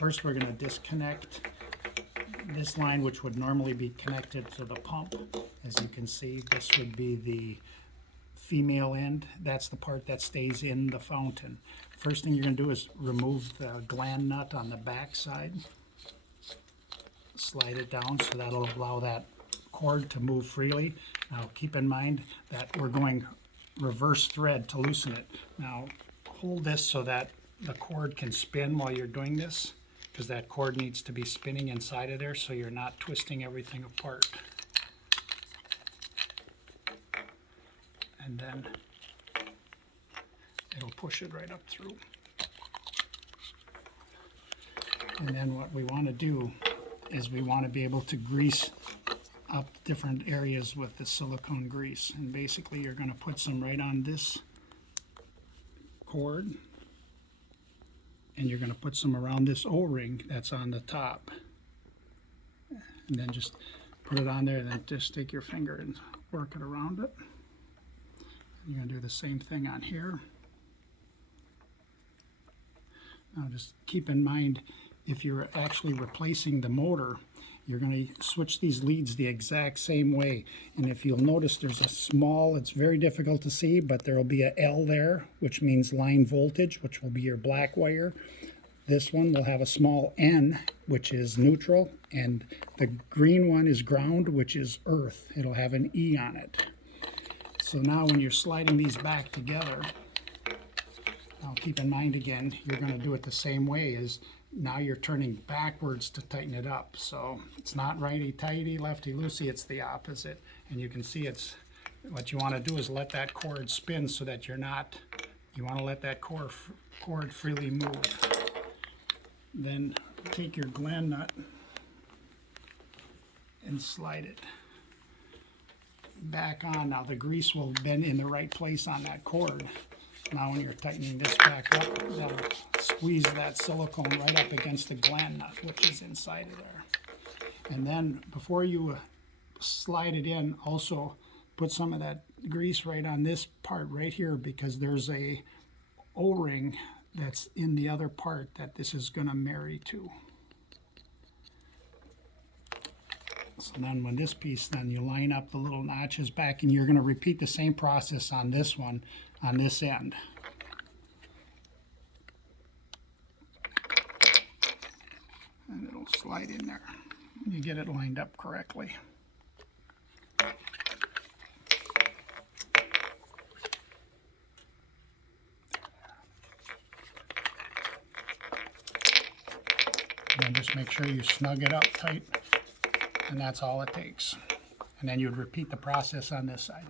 First we're going to disconnect this line, which would normally be connected to the pump. As you can see, this would be the female end. That's the part that stays in the fountain. First thing you're going to do is remove the gland nut on the back side. Slide it down so that'll allow that cord to move freely. Now keep in mind that we're going reverse thread to loosen it. Now hold this so that the cord can spin while you're doing this, because that cord needs to be spinning inside of there so you're not twisting everything apart. And then it'll push it right up through. And then what we want to do is we want to be able to grease up different areas with the silicone grease. And basically you're going to put some right on this cord, and you're going to put some around this O-ring that's on the top. And then just put it on there, and then just take your finger and work it around it. You're going to do the same thing on here. Now just keep in mind, if you're actually replacing the motor, you're going to switch these leads the exact same way. And if you'll notice, there's a small, it's very difficult to see, but there will be a L there, which means line voltage, which will be your black wire. This one will have a small N, which is neutral, and the green one is ground, which is earth. It'll have an E on it. So now when you're sliding these back together, now keep in mind again, you're going to do it the same way as now you're turning backwards to tighten it up. So it's not righty-tighty, lefty-loosey, it's the opposite. And you can see it's, what you want to do is let that cord spin so that you're not, you want to let that cord freely move. Then take your gland nut and slide it back on. Now the grease will have been in the right place on that cord. Now when you're tightening this back up, that'll squeeze that silicone right up against the gland nut, which is inside of there. And then before you slide it in, also put some of that grease right on this part right here, because there's a O-ring that's in the other part that this is going to marry to. So then when this piece, then you line up the little notches back, and you're going to repeat the same process on this one, on this end. And it'll slide in there. You get it lined up correctly. And then just make sure you snug it up tight, and that's all it takes. And then you'd repeat the process on this side.